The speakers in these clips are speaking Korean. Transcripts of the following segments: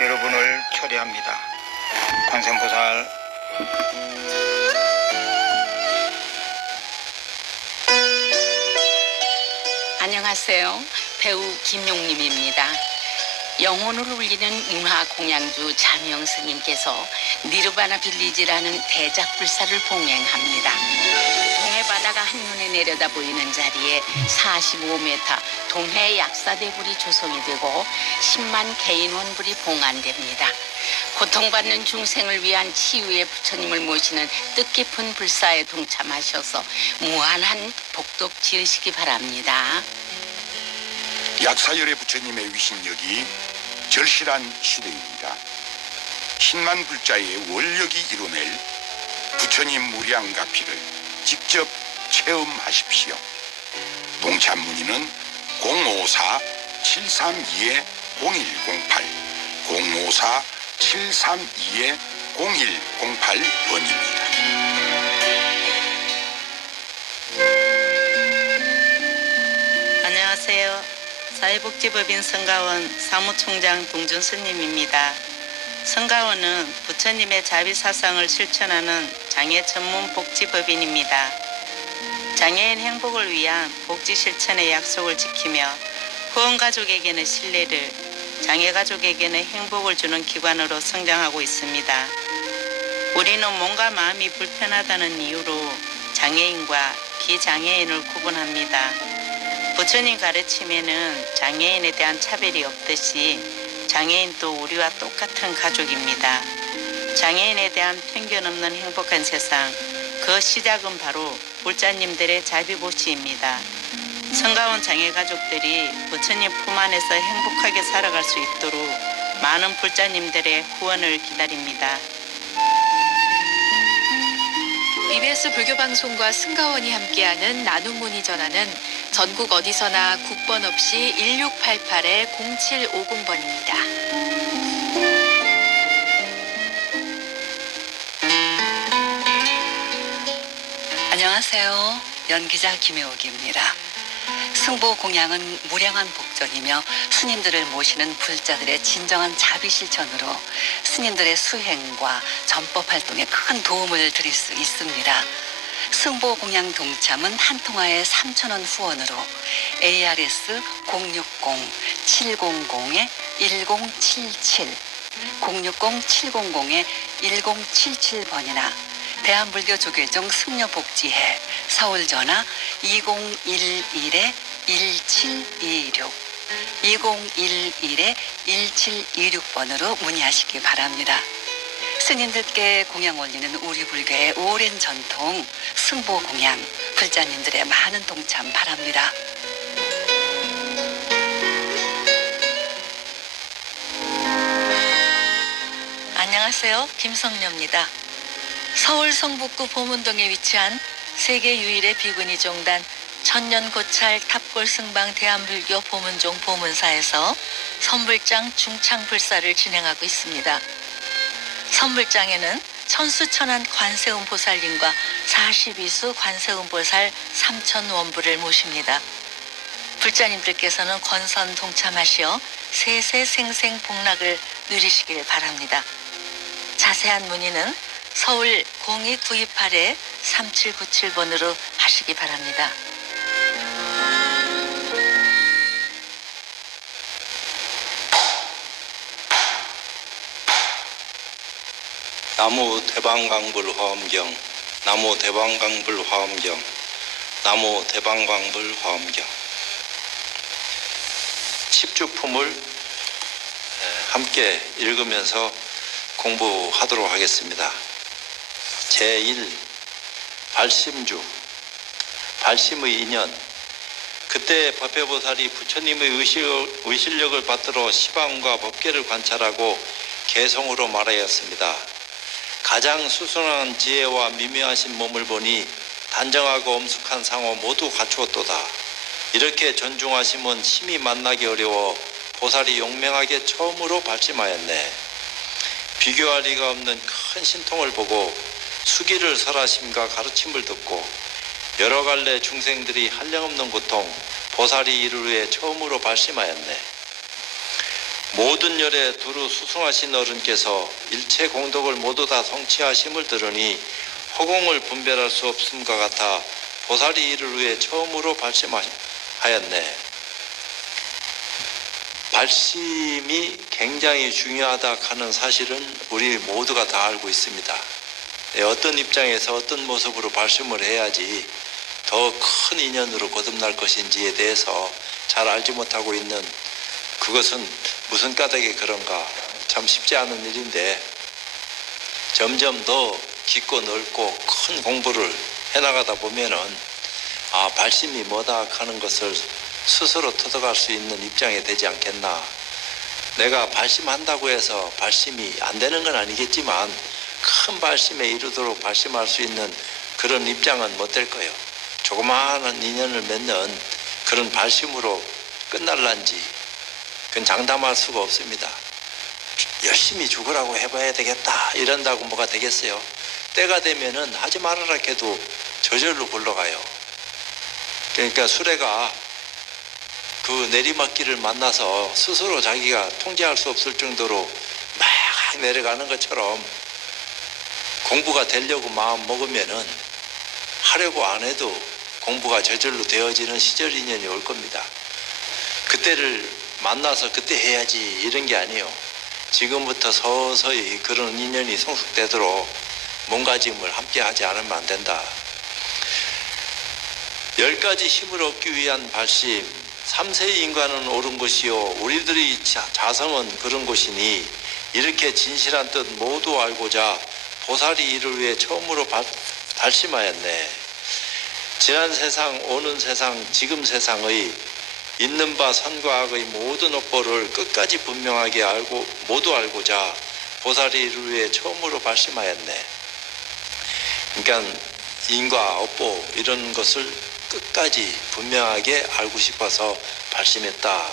여러분을 초대합니다. 관세음보살. 안녕하세요. 배우 김용림입니다. 영혼을 울리는 문화공양주 자명 스님께서 니르바나 빌리지라는 대작불사를 봉행합니다. 동해바다가 한눈에 내려다 보이는 자리에 45m 동해 약사대불이 조성이 되고 10만 개인원불이 봉안됩니다. 고통받는 중생을 위한 치유의 부처님을 모시는 뜻깊은 불사에 동참하셔서 무한한 복덕 지으시기 바랍니다. 약사열의 부처님의 위신력이 절실한 시대입니다. 10만 불자의 원력이 이뤄낼 부처님 무량가피를 직접 체험하십시오. 동참 문의는 054-732-0108 054-732-0108번입니다. 안녕하세요. 사회복지법인 성가원 사무총장 동준스님입니다. 성가원은 부처님의 자비사상을 실천하는 장애 전문 복지법인입니다. 장애인 행복을 위한 복지 실천의 약속을 지키며 후원가족에게는 신뢰를, 장애가족에게는 행복을 주는 기관으로 성장하고 있습니다. 우리는 몸과 마음이 불편하다는 이유로 장애인과 비장애인을 구분합니다. 부처님 가르침에는 장애인에 대한 차별이 없듯이 장애인도 우리와 똑같은 가족입니다. 장애인에 대한 편견 없는 행복한 세상, 그 시작은 바로 불자님들의 자비보시입니다. 성가원 장애가족들이 부처님 품 안에서 행복하게 살아갈 수 있도록 많은 불자님들의 후원을 기다립니다. EBS 불교방송과 승가원이 함께하는 나눔문의 전화는 전국 어디서나 국번 없이 1688-0750번입니다. 안녕하세요. 연기자 김혜옥입니다. 승보공양은 무량한 복전이며 스님들을 모시는 불자들의 진정한 자비 실천으로 스님들의 수행과 전법 활동에 큰 도움을 드릴 수 있습니다. 승보공양 동참은 한 통화에 3,000원 후원으로 ARS 060-700-1077 060-700-1077번이나 대한불교조계종 승려복지회 서울전화 2011-1726 2011-1726번으로 문의하시기 바랍니다. 스님들께 공양 올리는 우리 불교의 오랜 전통 승보공양, 불자님들의 많은 동참 바랍니다. 안녕하세요. 김성녀입니다. 서울 성북구 보문동에 위치한 세계 유일의 비구니 종단 천년고찰 탑골승방 대한불교 보문종 보문사에서 선불장 중창불사를 진행하고 있습니다. 선불장에는 천수천안 관세음보살님과 42수 관세음보살 3,000원부를 모십니다. 불자님들께서는 권선 동참하시어 세세생생 복락을 누리시길 바랍니다. 자세한 문의는 서울 02928-3797번으로 하시기 바랍니다. 나무 대방광불 화엄경, 나무 대방광불 화엄경, 나무 대방광불 화엄경. 칩주품을 함께 읽으면서 공부하도록 하겠습니다. 제1 발심주, 발심의 인연. 그때 법회보살이 부처님의 의실력을 받들어 시방과 법계를 관찰하고 개성으로 말하였습니다. 가장 수순한 지혜와 미묘하신 몸을 보니 단정하고 엄숙한 상호 모두 갖추었도다. 이렇게 존중하심은 심히 만나기 어려워 보살이 용맹하게 처음으로 발심하였네. 비교할 리가 없는 큰 신통을 보고 수기를 설하심과 가르침을 듣고 여러 갈래 중생들이 한량없는 고통, 보살이 이를 위해 처음으로 발심하였네. 모든 열에 두루 수승하신 어른께서 일체 공덕을 모두 다 성취하심을 들으니 허공을 분별할 수 없음과 같아 보살이 이를 위해 처음으로 발심하였네. 발심이 굉장히 중요하다 하는 사실은 우리 모두가 다 알고 있습니다. 어떤 입장에서 어떤 모습으로 발심을 해야지 더 큰 인연으로 거듭날 것인지에 대해서 잘 알지 못하고 있는, 그것은 무슨 까닭에 그런가 참 쉽지 않은 일인데, 점점 더 깊고 넓고 큰 공부를 해나가다 보면은 발심이 뭐다 하는 것을 스스로 터득할 수 있는 입장에 되지 않겠나. 내가 발심한다고 해서 발심이 안 되는 건 아니겠지만 큰 발심에 이르도록 발심할 수 있는 그런 입장은 못 될 거예요. 조그마한 인연을 맺는 그런 발심으로 끝날란지 그건 장담할 수가 없습니다. 열심히 죽으라고 해봐야 되겠다 이런다고 뭐가 되겠어요. 때가 되면은 하지 말아라 해도 저절로 굴러가요. 그러니까 수레가 그 내리막길을 만나서 스스로 자기가 통제할 수 없을 정도로 막 내려가는 것처럼 공부가 되려고 마음 먹으면은 하려고 안 해도 공부가 저절로 되어지는 시절 인연이 올 겁니다. 그때를 만나서 그때 해야지 이런 게 아니에요. 지금부터 서서히 그런 인연이 성숙되도록 몸가짐을 함께 하지 않으면 안 된다. 10가지 힘을 얻기 위한 발심, 3세의 인간은 옳은 것이요 우리들의 자성은 그런 것이니 이렇게 진실한 뜻 모두 알고자 보살이 이를 위해 처음으로 발심하였네. 지난 세상, 오는 세상, 지금 세상의 있는 바 선과 악의 모든 업보를 끝까지 분명하게 알고 모두 알고자 보살이 이를 위해 처음으로 발심하였네. 그러니까 인과 업보 이런 것을 끝까지 분명하게 알고 싶어서 발심했다.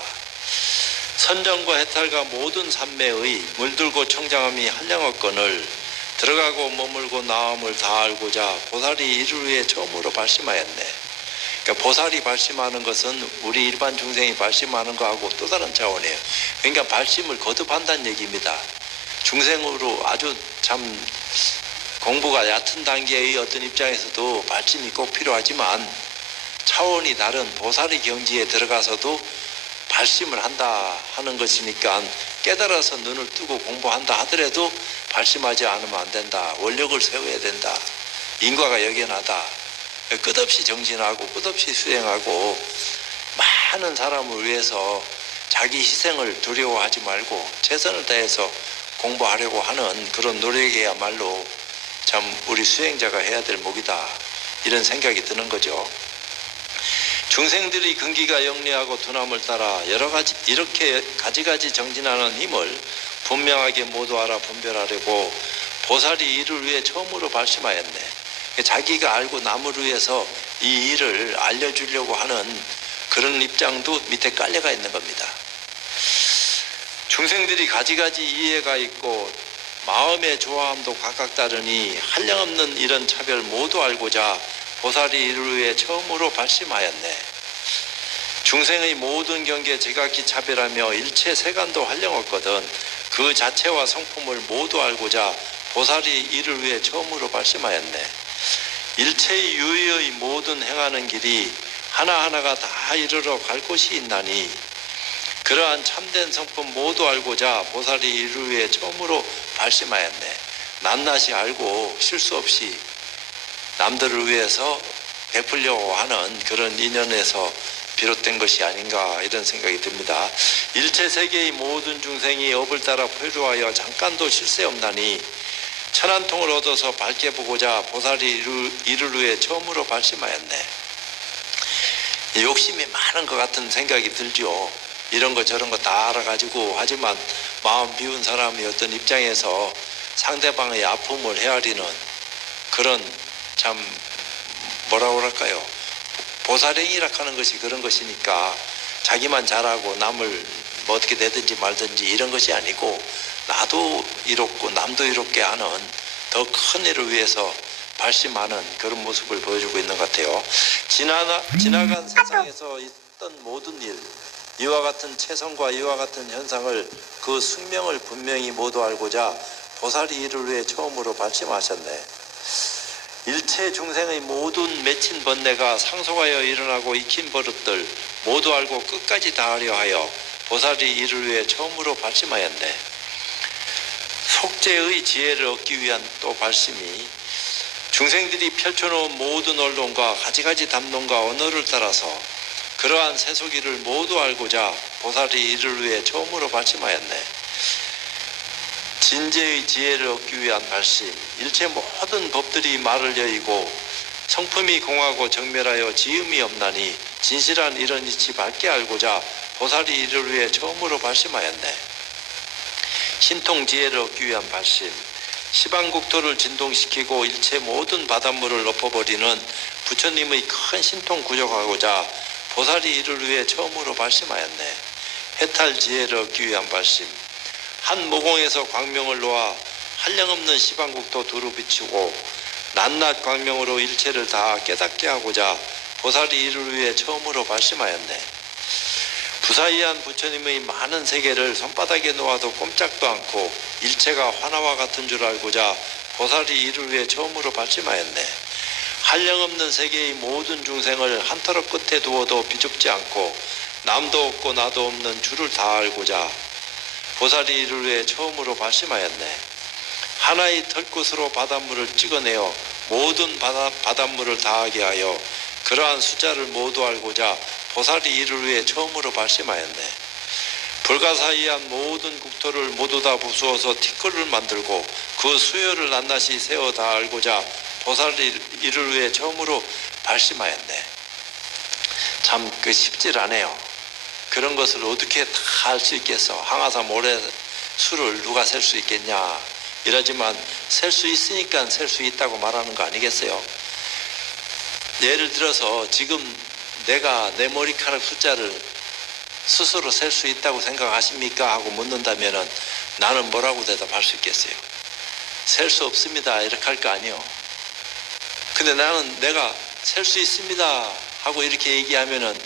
선정과 해탈과 모든 삼매의 물들고 청장함이 한량없건을 들어가고 머물고 나옴을 다 알고자 보살이 이를 위해 처음으로 발심하였네. 그러니까 보살이 발심하는 것은 우리 일반 중생이 발심하는 거하고 또 다른 차원이에요. 그러니까 발심을 거듭한다는 얘기입니다. 중생으로 아주 참 공부가 얕은 단계의 어떤 입장에서도 발심이 꼭 필요하지만 차원이 다른 보살의 경지에 들어가서도 발심을 한다 하는 것이니까 깨달아서 눈을 뜨고 공부한다 하더라도 발심하지 않으면 안 된다. 원력을 세워야 된다. 인과가 역연하다. 끝없이 정진하고 끝없이 수행하고 많은 사람을 위해서 자기 희생을 두려워하지 말고 최선을 다해서 공부하려고 하는 그런 노력이야말로 참 우리 수행자가 해야 될 목이다. 이런 생각이 드는 거죠. 중생들이 근기가 영리하고 둔함을 따라 여러 가지 이렇게 가지가지 정진하는 힘을 분명하게 모두 알아 분별하려고 보살이 이를 위해 처음으로 발심하였네. 자기가 알고 남을 위해서 이 일을 알려주려고 하는 그런 입장도 밑에 깔려가 있는 겁니다. 중생들이 가지가지 이해가 있고 마음의 조화함도 각각 다르니 한량없는 이런 차별 모두 알고자 보살이 이를 위해 처음으로 발심하였네. 중생의 모든 경계 제각기 차별하며 일체 세간도 한량없거든 그 자체와 성품을 모두 알고자 보살이 이를 위해 처음으로 발심하였네. 일체의 유의의 모든 행하는 길이 하나하나가 다 이르러 갈 곳이 있나니 그러한 참된 성품 모두 알고자 보살이 이를 위해 처음으로 발심하였네. 낱낱이 알고 실수 없이 남들을 위해서 베풀려고 하는 그런 인연에서 비롯된 것이 아닌가 이런 생각이 듭니다. 일체 세계의 모든 중생이 업을 따라 표류하여 잠깐도 실세 없나니 천안통을 얻어서 밝게 보고자 보살이 이를 위해 처음으로 발심하였네. 욕심이 많은 것 같은 생각이 들죠. 이런 거 저런 거 다 알아가지고 하지만 마음 비운 사람이 어떤 입장에서 상대방의 아픔을 헤아리는 그런 참 뭐라고 할까요? 보살행이라 하는 것이 그런 것이니까 자기만 잘하고 남을 뭐 어떻게 되든지 말든지 이런 것이 아니고 나도 이롭고 남도 이롭게 하는 더 큰 일을 위해서 발심하는 그런 모습을 보여주고 있는 것 같아요. 지나간 세상에서 있던 모든 일 이와 같은 체성과 이와 같은 현상을 그 숙명을 분명히 모두 알고자 보살이 이를 위해 처음으로 발심하셨네. 일체 중생의 모든 맺힌 번뇌가 상속하여 일어나고 익힌 버릇들 모두 알고 끝까지 다하려 하여 보살이 이를 위해 처음으로 발심하였네. 속죄의 지혜를 얻기 위한 또 발심이 중생들이 펼쳐놓은 모든 언론과 가지가지 담론과 언어를 따라서 그러한 세속이를 모두 알고자 보살이 이를 위해 처음으로 발심하였네. 진재의 지혜를 얻기 위한 발심, 일체 모든 법들이 말을 여의고 성품이 공하고 정멸하여 지음이 없나니 진실한 이런 이치 밝게 알고자 보살이 이를 위해 처음으로 발심하였네. 신통 지혜를 얻기 위한 발심, 시방국토를 진동시키고 일체 모든 바닷물을 엎어버리는 부처님의 큰 신통 구족하고자 보살이 이를 위해 처음으로 발심하였네. 해탈 지혜를 얻기 위한 발심, 한 모공에서 광명을 놓아 한량없는 시방국토 두루 비추고 낱낱 광명으로 일체를 다 깨닫게 하고자 보살이 이를 위해 처음으로 발심하였네. 부사이한 부처님의 많은 세계를 손바닥에 놓아도 꼼짝도 않고 일체가 화나와 같은 줄 알고자 보살이 이를 위해 처음으로 발심하였네. 한량없는 세계의 모든 중생을 한 터럭 끝에 두어도 비좁지 않고 남도 없고 나도 없는 줄을 다 알고자 보살이 이를 위해 처음으로 발심하였네. 하나의 털끝으로 바닷물을 찍어내어 모든 바닷물을 다하게 하여 그러한 숫자를 모두 알고자 보살이 이를 위해 처음으로 발심하였네. 불가사의한 모든 국토를 모두 다 부수어서 티끌을 만들고 그 수요를 낱낱이 세어 다 알고자 보살이 이를 위해 처음으로 발심하였네. 참 그 쉽질 않아요. 그런 것을 어떻게 다 할 수 있겠어. 항아사 모래 수를 누가 셀 수 있겠냐 이러지만 셀 수 있으니까 셀 수 있다고 말하는 거 아니겠어요. 예를 들어서 지금 내가 내 머리카락 숫자를 스스로 셀 수 있다고 생각하십니까? 하고 묻는다면 나는 뭐라고 대답할 수 있겠어요? 셀 수 없습니다 이렇게 할 거 아니에요. 근데 나는 내가 셀 수 있습니다 하고 이렇게 얘기하면은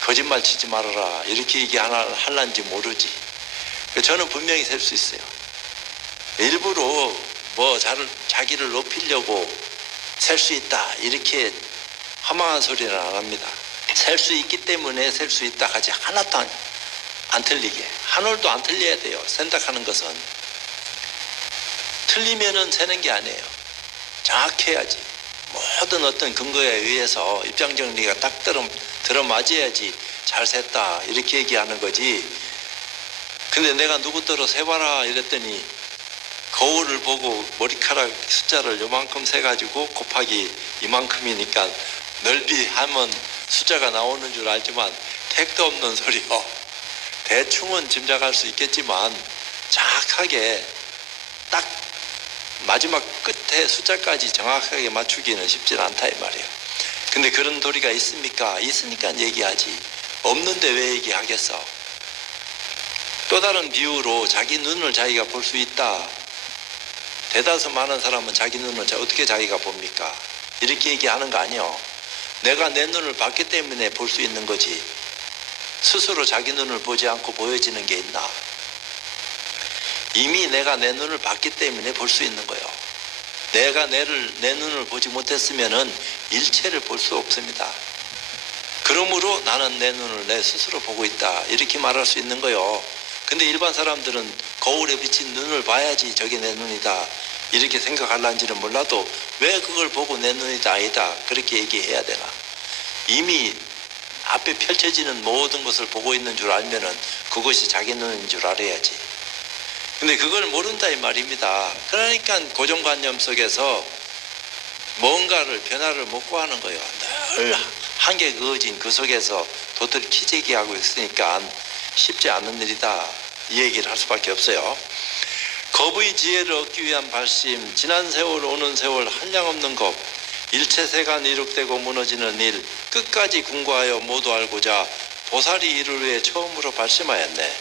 거짓말 치지 말아라 이렇게 얘기할란지 모르지. 저는 분명히 셀 수 있어요. 일부러 뭐 자기를 높이려고 셀 수 있다 이렇게 허망한 소리는 안 합니다. 셀 수 있기 때문에 셀 수 있다 하지 하나도 안 틀리게 한 올도 안 틀려야 돼요. 센다하는 것은 틀리면은 세는 게 아니에요. 정확해야지. 모든 어떤 근거에 의해서 입장 정리가 딱 들어맞아야지 잘 셌다 이렇게 얘기하는 거지. 근데 내가 누구더러 세봐라 이랬더니 거울을 보고 머리카락 숫자를 요만큼 세가지고 곱하기 이만큼이니까 넓이 하면 숫자가 나오는 줄 알지만 택도 없는 소리요. 대충은 짐작할 수 있겠지만 정확하게 딱 마지막 끝에 숫자까지 정확하게 맞추기는 쉽진 않다 이 말이에요. 근데 그런 도리가 있습니까? 있으니까 얘기하지. 없는데 왜 얘기하겠어? 또 다른 비유로 자기 눈을 자기가 볼 수 있다. 대다수 많은 사람은 자기 눈을 어떻게 자기가 봅니까? 이렇게 얘기하는 거 아니에요. 내가 내 눈을 봤기 때문에 볼 수 있는 거지. 스스로 자기 눈을 보지 않고 보여지는 게 있나? 이미 내가 내 눈을 봤기 때문에 볼 수 있는 거예요. 내가 내 눈을 보지 못했으면은 일체를 볼 수 없습니다. 그러므로 나는 내 눈을 내 스스로 보고 있다. 이렇게 말할 수 있는 거예요. 근데 일반 사람들은 거울에 비친 눈을 봐야지 저게 내 눈이다. 이렇게 생각할란지는 몰라도 왜 그걸 보고 내 눈이다 아니다. 그렇게 얘기해야 되나. 이미 앞에 펼쳐지는 모든 것을 보고 있는 줄 알면은 그것이 자기 눈인 줄 알아야지. 근데 그걸 모른다 이 말입니다. 그러니까 고정관념 속에서 뭔가를 변화를 못 구하는 거예요. 늘 한계 그어진 그 속에서 도토리 키재기하고 있으니까 쉽지 않은 일이다. 이 얘기를 할 수밖에 없어요. 겁의 지혜를 얻기 위한 발심, 지난 세월 오는 세월 한량없는 겁, 일체 세간 이룩되고 무너지는 일, 끝까지 궁구하여 모두 알고자 보살이 이를 위해 처음으로 발심하였네.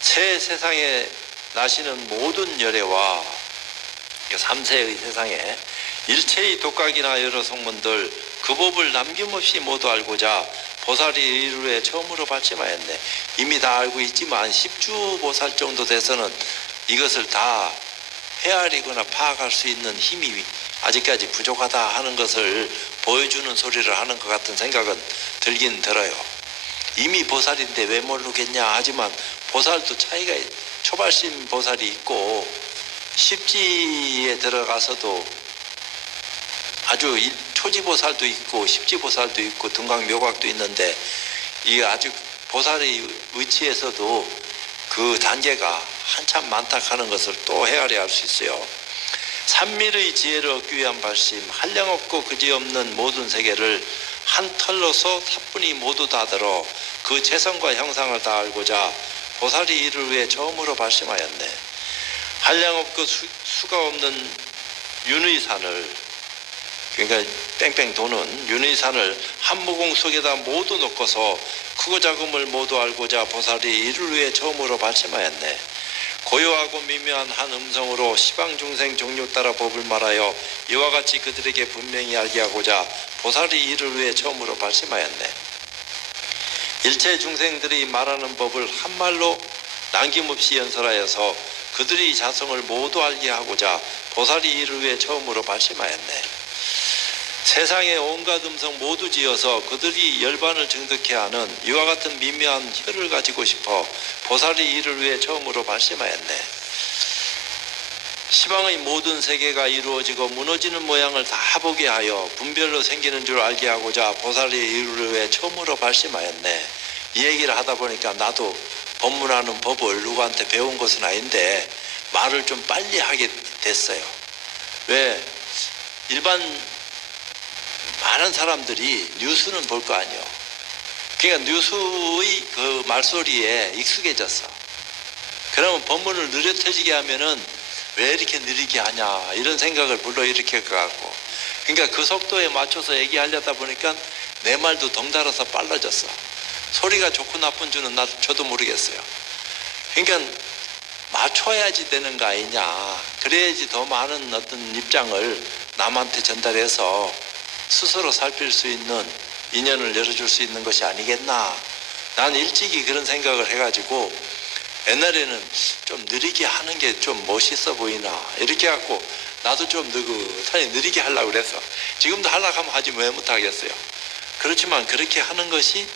새 세상에 나시는 모든 열애와 3세의 세상에 일체의 독각이나 여러 성문들 그 법을 남김없이 모두 알고자 보살이 이르루에 처음으로 발심하였네. 이미 다 알고 있지만 10주 보살 정도 돼서는 이것을 다 헤아리거나 파악할 수 있는 힘이 아직까지 부족하다 하는 것을 보여주는 소리를 하는 것 같은 생각은 들긴 들어요. 이미 보살인데 왜 모르겠냐 하지만 보살도 차이가 초발심 보살이 있고 십지에 들어가서도 아주 초지보살도 있고 십지보살도 있고 등각묘각도 있는데 이 아주 보살의 위치에서도 그 단계가 한참 많다 하는 것을 또 헤아려 할 수 있어요. 삼밀의 지혜를 얻기 위한 발심, 한량없고 그지없는 모든 세계를 한 털로서 사뿐히 모두 다 들어 그 체성과 형상을 다 알고자 보살이 이를 위해 처음으로 발심하였네. 한량없고 수가 없는 윤의산을, 그러니까 뺑뺑 도는 윤의산을 한 모공 속에다 모두 넣고서 크고 작음을 모두 알고자 보살이 이를 위해 처음으로 발심하였네. 고요하고 미묘한 한 음성으로 시방 중생 종류 따라 법을 말하여 이와 같이 그들에게 분명히 알게 하고자 보살이 이를 위해 처음으로 발심하였네. 일체 중생들이 말하는 법을 한말로 남김없이 연설하여서 그들의 자성을 모두 알게 하고자 보살이 이를 위해 처음으로 발심하였네. 세상의 온갖 음성 모두 지어서 그들이 열반을 증득케 하는 이와 같은 미묘한 혀를 가지고 싶어 보살이 이를 위해 처음으로 발심하였네. 시방의 모든 세계가 이루어지고 무너지는 모양을 다 보게 하여 분별로 생기는 줄 알게 하고자 보살이 이를 위해 처음으로 발심하였네. 이 얘기를 하다 보니까 나도 법문하는 법을 누구한테 배운 것은 아닌데 말을 좀 빨리 하게 됐어요. 왜? 일반 많은 사람들이 뉴스는 볼 거 아니에요. 그러니까 뉴스의 그 말소리에 익숙해졌어. 그러면 법문을 느려터지게 하면은 왜 이렇게 느리게 하냐 이런 생각을 불러일으킬 것 같고, 그러니까 그 속도에 맞춰서 얘기하려다 보니까 내 말도 덩달아서 빨라졌어. 소리가 좋고 나쁜 줄은 저도 모르겠어요. 그러니까 맞춰야지 되는 거 아니냐. 그래야지 더 많은 어떤 입장을 남한테 전달해서 스스로 살필 수 있는 인연을 열어줄 수 있는 것이 아니겠나. 난 일찍이 그런 생각을 해가지고 옛날에는 좀 느리게 하는 게 좀 멋있어 보이나 이렇게 해갖고 나도 좀 느긋하게 느리게 하려고 그랬어. 지금도 하려고 하면 하지 왜 못하겠어요. 그렇지만 그렇게 하는 것이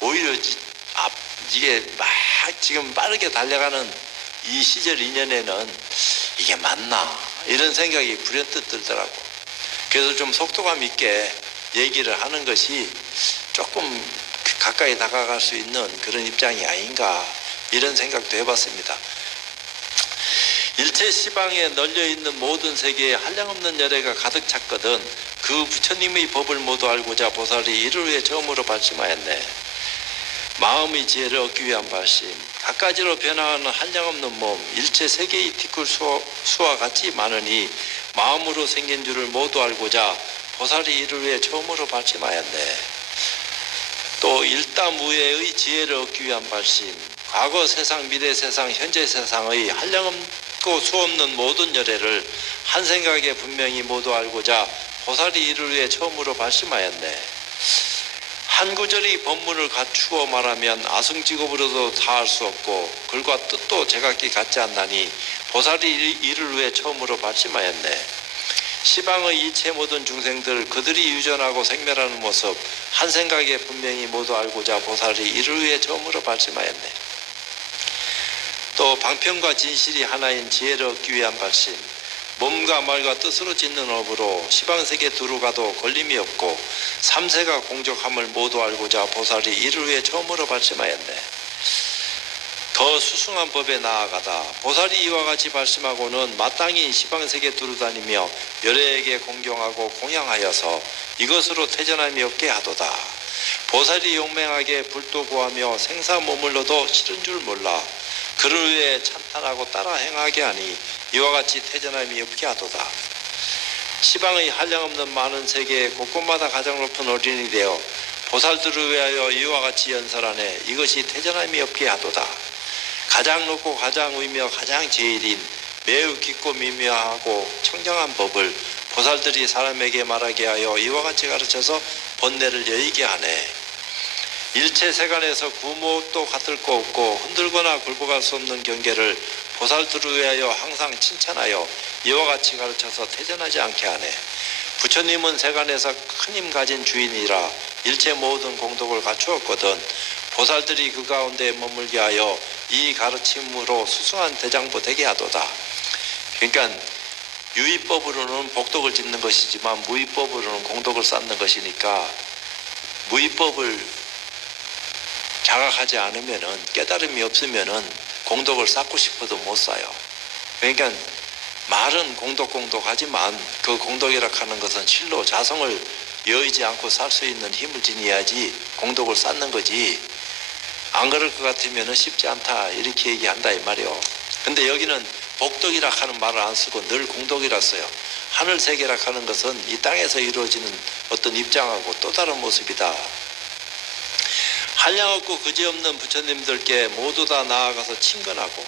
오히려 이게 막 지금 빠르게 달려가는 이 시절 인연에는 이게 맞나 이런 생각이 불현듯 들더라고. 그래서 좀 속도감 있게 얘기를 하는 것이 조금 가까이 다가갈 수 있는 그런 입장이 아닌가 이런 생각도 해봤습니다. 일체 시방에 널려있는 모든 세계에 한량없는 열애가 가득 찼거든 그 부처님의 법을 모두 알고자 보살이 이를 위해 처음으로 발심하였네. 마음의 지혜를 얻기 위한 발심, 갖가지로 변화하는 한량없는 몸, 일체 세계의 티끌 수와 같이 많으니 마음으로 생긴 줄을 모두 알고자 보살이 이를 위해 처음으로 발심하였네. 또 일다무예의 지혜를 얻기 위한 발심, 과거 세상, 미래 세상, 현재 세상의 한량없고 수없는 모든 열애를 한 생각에 분명히 모두 알고자 보살이 이를 위해 처음으로 발심하였네. 한 구절의 법문을 갖추어 말하면 아승직업으로도 다 할 수 없고 글과 뜻도 제각기 같지 않나니 보살이 이를 위해 처음으로 발심하였네. 시방의 이체 모든 중생들 그들이 유전하고 생멸하는 모습 한 생각에 분명히 모두 알고자 보살이 이를 위해 처음으로 발심하였네. 또 방편과 진실이 하나인 지혜를 얻기 위한 발심, 몸과 말과 뜻으로 짓는 업으로 시방세계 두루 가도 걸림이 없고 삼세가 공적함을 모두 알고자 보살이 이를 위해 처음으로 발심하였네. 더 수승한 법에 나아가다 보살이 이와 같이 발심하고는 마땅히 시방세계 두루 다니며 열애에게 공경하고 공양하여서 이것으로 퇴전함이 없게 하도다. 보살이 용맹하게 불도 구하며 생사 머물러도 싫은 줄 몰라 그를 위해 찬탄하고 따라 행하게 하니 이와 같이 퇴전함이 없게 하도다. 시방의 한량없는 많은 세계에 곳곳마다 가장 높은 어린이 되어 보살들을 위하여 이와 같이 연설하네 이것이 퇴전함이 없게 하도다. 가장 높고 가장 의며 가장 제일인 매우 깊고 미묘하고 청정한 법을 보살들이 사람에게 말하게 하여 이와 같이 가르쳐서 번뇌를 여의게 하네. 일체 세간에서 구무도 같을 거 없고 흔들거나 굴복할 수 없는 경계를 보살들을 위하여 항상 칭찬하여 이와 같이 가르쳐서 태전하지 않게 하네. 부처님은 세간에서 큰 힘 가진 주인이라 일체 모든 공덕을 갖추었거든 보살들이 그 가운데 머물게 하여 이 가르침으로 수승한 대장부 되게 하도다. 그러니까 유의법으로는 복덕을 짓는 것이지만 무의법으로는 공덕을 쌓는 것이니까 무의법을 자각하지 않으면은 깨달음이 없으면은 공덕을 쌓고 싶어도 못 쌓아요. 그러니까 말은 공덕하지만 그 공덕이라 하는 것은 실로 자성을 여의지 않고 살 수 있는 힘을 지니야지 공덕을 쌓는 거지. 안 그럴 것 같으면은 쉽지 않다 이렇게 얘기한다 이 말이요. 근데 여기는 복덕이라 하는 말을 안 쓰고 늘 공덕이라 써요. 하늘 세계라 하는 것은 이 땅에서 이루어지는 어떤 입장하고 또 다른 모습이다. 한량없고 그지없는 부처님들께 모두 다 나아가서 친근하고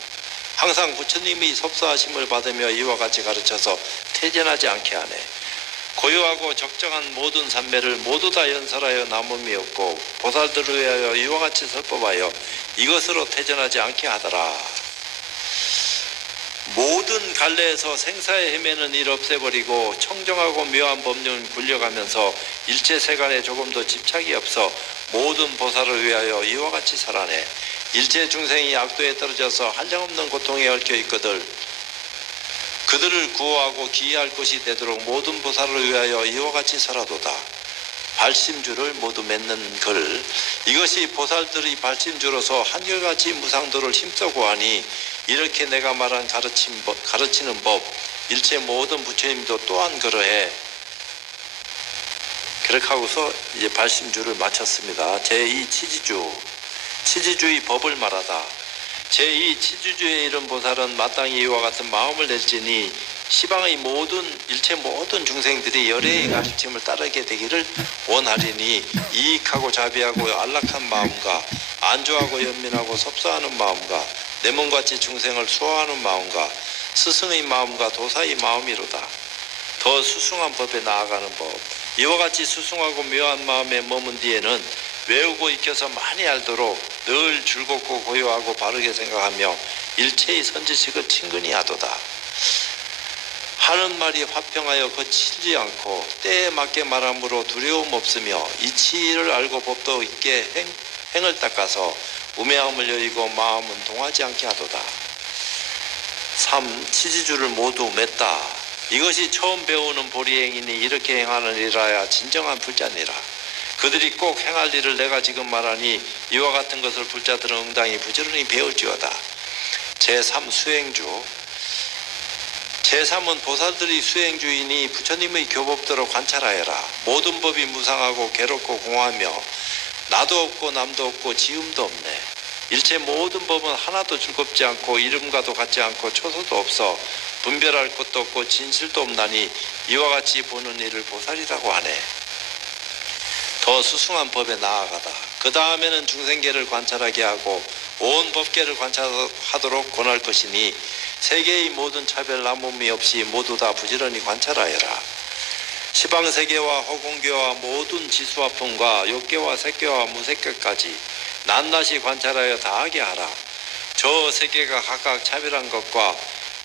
항상 부처님이 섭사하심을 받으며 이와 같이 가르쳐서 태전하지 않게 하네. 고요하고 적정한 모든 산매를 모두 다 연설하여 남음이 없고 보살들을 위하여 이와 같이 설법하여 이것으로 태전하지 않게 하더라. 모든 갈래에서 생사에 헤매는 일 없애버리고 청정하고 묘한 법륜 굴려가면서 일체 세간에 조금도 집착이 없어 모든 보살을 위하여 이와 같이 살아내. 일체 중생이 악도에 떨어져서 한량없는 고통에 얽혀 있거들 그들을 구호하고 기이할 것이 되도록 모든 보살을 위하여 이와 같이 살아도다. 발심주를 모두 맺는 글 이것이 보살들이 발심주로서 한결같이 무상도를 힘써 구하니 이렇게 내가 말한 가르치는 법 일체 모든 부처님도 또한 그러해. 그렇게 하고서 이제 발심주를 마쳤습니다. 제2 치지주의 법을 말하다. 제2 치지주에 이른 보살은 마땅히 이와 같은 마음을 낼지니 시방의 일체 모든 중생들이 열애의 가르침을 따르게 되기를 원하리니 이익하고 자비하고 안락한 마음과 안주하고 연민하고 섭사하는 마음과 내 몸같이 중생을 수호하는 마음과 스승의 마음과 도사의 마음이로다. 더 수승한 법에 나아가는 법 이와 같이 수승하고 묘한 마음에 머문 뒤에는 외우고 익혀서 많이 알도록 늘 즐겁고 고요하고 바르게 생각하며 일체의 선지식을 친근히 하도다. 하는 말이 화평하여 거칠지 않고 때에 맞게 말함으로 두려움 없으며 이치를 알고 법도 있게 행을 닦아서 우매함을 여의고 마음은 동하지 않게 하도다. 3. 치지주를 모두 맺다. 이것이 처음 배우는 보리행이니 이렇게 행하는 이라야 진정한 불자니라. 그들이 꼭 행할 일을 내가 지금 말하니 이와 같은 것을 불자들은 응당히 부지런히 배울지어다. 제3 수행주 제3은 보살들이 수행주이니 부처님의 교법대로 관찰하여라. 모든 법이 무상하고 괴롭고 공하며 나도 없고 남도 없고 지음도 없네. 일체 모든 법은 하나도 즐겁지 않고 이름과도 같지 않고 초소도 없어 분별할 것도 없고 진실도 없나니 이와 같이 보는 이를 보살이라고 하네. 더 수승한 법에 나아가다. 그 다음에는 중생계를 관찰하게 하고 온 법계를 관찰하도록 권할 것이니 세계의 모든 차별 남음이 없이 모두 다 부지런히 관찰하여라. 시방세계와 허공계와 모든 지수화풍과 욕계와 색계와 무색계까지 낱낱이 관찰하여 다하게 하라. 저 세계가 각각 차별한 것과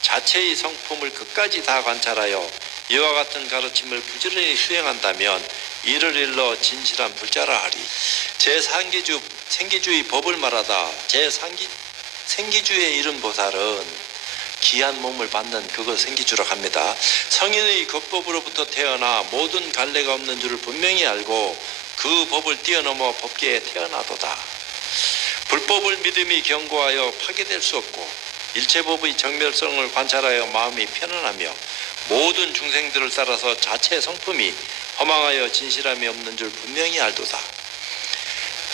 자체의 성품을 끝까지 다 관찰하여 이와 같은 가르침을 부지런히 수행한다면 이를 일러 진실한 불자라 하리. 제3기주 생기주의 법을 말하다. 생기주에 이른 보살은 귀한 몸을 받는 그걸 생기주라고 합니다. 성인의 법법으로부터 태어나 모든 갈래가 없는 줄을 분명히 알고 그 법을 뛰어넘어 법계에 태어나도다. 불법을 믿음이 경고하여 파괴될 수 없고 일체법의 정멸성을 관찰하여 마음이 편안하며 모든 중생들을 따라서 자체 성품이 허망하여 진실함이 없는 줄 분명히 알도다.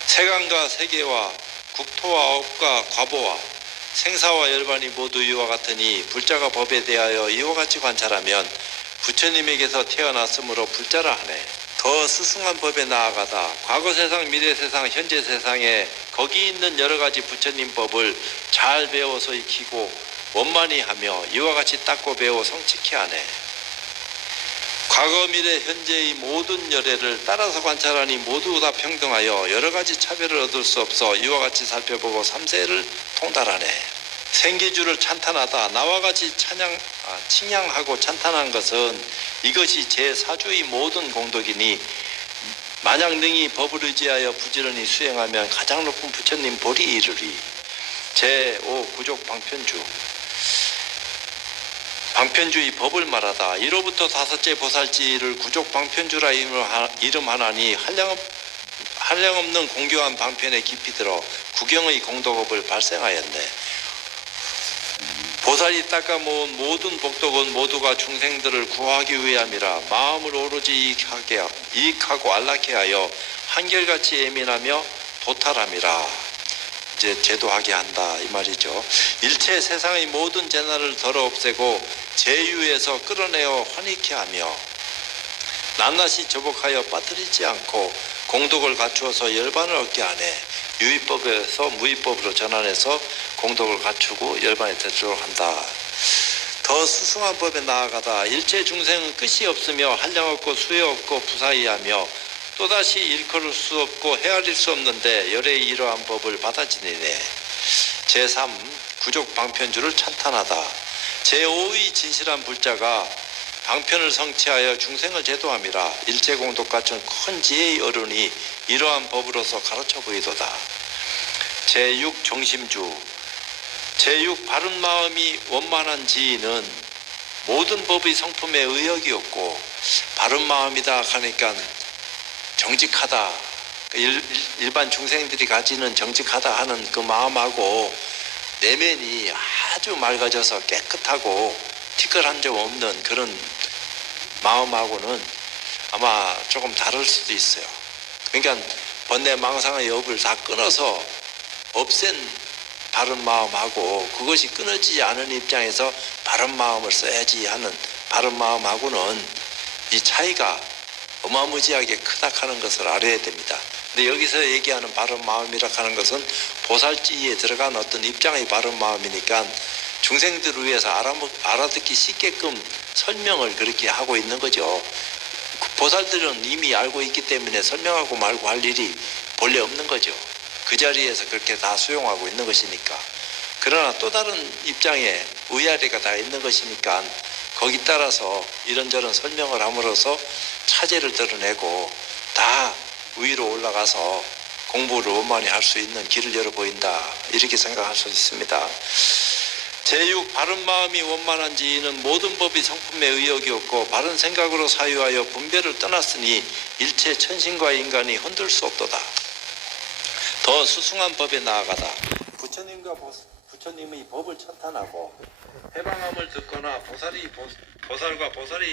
세간과 세계와 국토와 업과 과보와 생사와 열반이 모두 이와 같으니 불자가 법에 대하여 이와 같이 관찰하면 부처님에게서 태어났으므로 불자라 하네. 더 스승한 법에 나아가다. 과거 세상, 미래 세상, 현재 세상에 거기 있는 여러 가지 부처님 법을 잘 배워서 익히고 원만히 하며 이와 같이 닦고 배워 성취케 하네. 과거 미래 현재의 모든 열애를 따라서 관찰하니 모두 다 평등하여 여러 가지 차별을 얻을 수 없어 이와 같이 살펴보고 삼세를 통달하네. 생기주를 찬탄하다. 나와 같이 칭양하고 찬탄한 것은 이것이 제4주의 모든 공덕이니 만약 능히 법을 의지하여 부지런히 수행하면 가장 높은 부처님 보리 이르리. 제5 구족 방편주. 방편주의 법을 말하다. 이로부터 다섯째 보살지를 구족 방편주라 이름하나니 한량없는 공교한 방편에 깊이 들어 구경의 공덕업을 발생하였네. 보살이 닦아 모은 모든 복덕은 모두가 중생들을 구하기 위함이라 마음을 오로지 이익하고 안락해 하여 한결같이 예민하며 도탈함이라. 이제 제도하게 한다 이 말이죠. 일체 세상의 모든 재난을 덜어 없애고 제유에서 끌어내어 환희케 하며 낱낱이 저복하여 빠뜨리지 않고 공덕을 갖추어서 열반을 얻게 하네. 유의법에서 무의법으로 전환해서 공덕을 갖추고 열반에 들도록 한다. 더 수승한 법에 나아가다. 일체 중생은 끝이 없으며 한량없고 수혜없고 부사이하며 또다시 일컬을 수 없고 헤아릴 수 없는데 열의 이러한 법을 받아지니네. 제3 구족 방편주를 찬탄하다. 제5의 진실한 불자가 방편을 성취하여 중생을 제도함이라. 일체공덕 갖춘 큰 지혜의 어른이 이러한 법으로서 가르쳐 보이도다. 제6 정심주. 제6 바른 마음이 원만한 지인은 모든 법의 성품에 의역이 없고 바른 마음이다 하니까 정직하다. 일반 중생들이 가지는 정직하다 하는 그 마음하고 내면이 아주 맑아져서 깨끗하고 티끌한 점 없는 그런 마음하고는 아마 조금 다를 수도 있어요. 그러니까 번뇌 망상의 업을 다 끊어서 없앤 바른 마음하고 그것이 끊어지지 않은 입장에서 바른 마음을 써야지 하는 바른 마음하고는 이 차이가 어마무지하게 크다 하는 것을 알아야 됩니다. 근데 여기서 얘기하는 바른 마음이라 하는 것은 보살지에 들어간 어떤 입장의 바른 마음이니까 중생들을 위해서 알아듣기 쉽게끔 설명을 그렇게 하고 있는 거죠. 보살들은 이미 알고 있기 때문에 설명하고 말고 할 일이 본래 없는 거죠. 그 자리에서 그렇게 다 수용하고 있는 것이니까. 그러나 또 다른 입장에 위아래가 다 있는 것이니까 거기 따라서 이런저런 설명을 함으로써 차제를 드러내고 다 위로 올라가서 공부를 원만히 할 수 있는 길을 열어 보인다. 이렇게 생각할 수 있습니다. 제6 바른 마음이 원만한 지인은 모든 법이 성품에 의역이 없고 바른 생각으로 사유하여 분별을 떠났으니 일체 천신과 인간이 흔들 수 없도다. 더 수승한 법에 나아가다. 부처님의 법을 찬탄하고 해방함을 듣거나 보살과 보살의